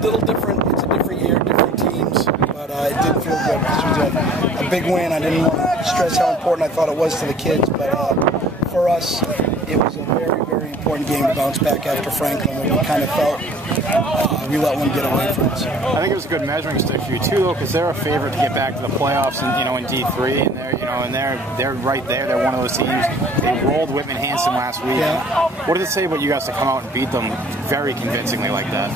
little different. It's a different year, different teams, but it did feel good. This was a big win. I didn't want to stress how important I thought it was to the kids, but for us, it was a very, very important game to bounce back after Franklin, when we kind of felt we let one get away from us. I think it was a good measuring stick for you too, though, because they're a favorite to get back to the playoffs, and in D3, and they're right there. They're one of those teams. They rolled Whitman-Hanson last week. Yeah. What did it say about you guys to come out and beat them very convincingly like that?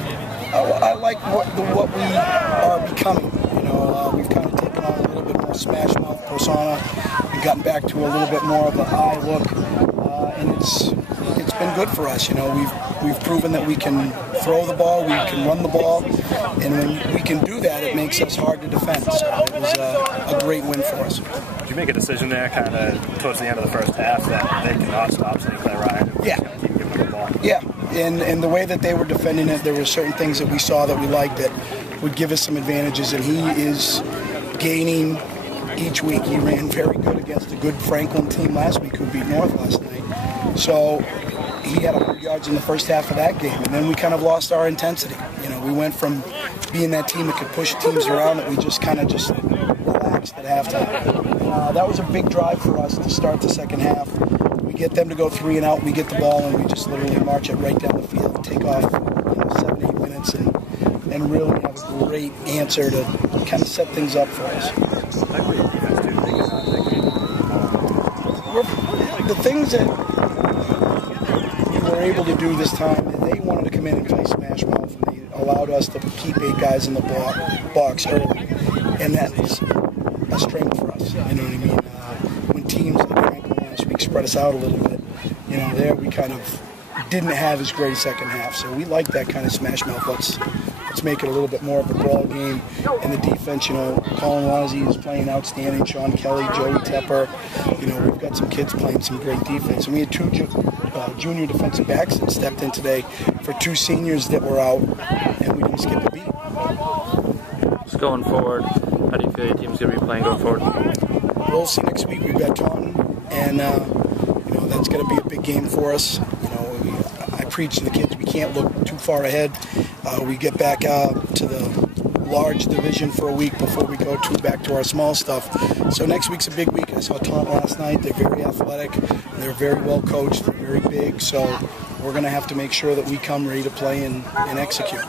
I like what we are becoming. We've kind of taken on a little bit more smash mouth persona. We've gotten back to a little bit more of a high look, and it's been good for us. We've proven that we can throw the ball, we can run the ball, and when we can do that, it makes us hard to defend. So it was a great win for us. Did you make a decision there, kind of towards the end of the first half, that they cannot stop St. Clair Ryan? Yeah. Keep giving them the ball. Yeah, and the way that they were defending it, there were certain things that we saw that we liked that would give us some advantages, and he is gaining each week. He ran very good against a good Franklin team last week who beat North last night. So he had 100 yards in the first half of that game, and then we kind of lost our intensity. We went from being that team that could push teams around that we just kind of relaxed at halftime. That was a big drive for us to start the second half. We get them to go 3 and out, we get the ball, and we just literally march it right down the field, take off 7-8 minutes, and really have a great answer to kind of set things up for us. The things that we were able to do this time, they wanted to come in and play smash mouth, and they allowed us to keep 8 guys in the box early, and that's a strength for us. You know what I mean? When teams like Franklin last week spread us out a little bit, there we kind of didn't have as great a second half. So we like that kind of smash mouth. Let's make it a little bit more of a brawl game. And the defense, Colin Wazzy is playing outstanding. Sean Kelly, Joey Tepper. We've got some kids playing some great defense. And we had 2 junior defensive backs that stepped in today for 2 seniors that were out, and we didn't skip a beat. Just going forward, how do you feel your team's going to be playing going forward? We'll see next week. We've got Taunton, and that's going to be a big game for us. I preach to the kids, we can't look too far ahead. We get back to the large division for a week before we go back to our small stuff. So next week's a big week. I saw Taunton last night. They're very athletic. They're very well coached. They're very big. So we're going to have to make sure that we come ready to play and execute.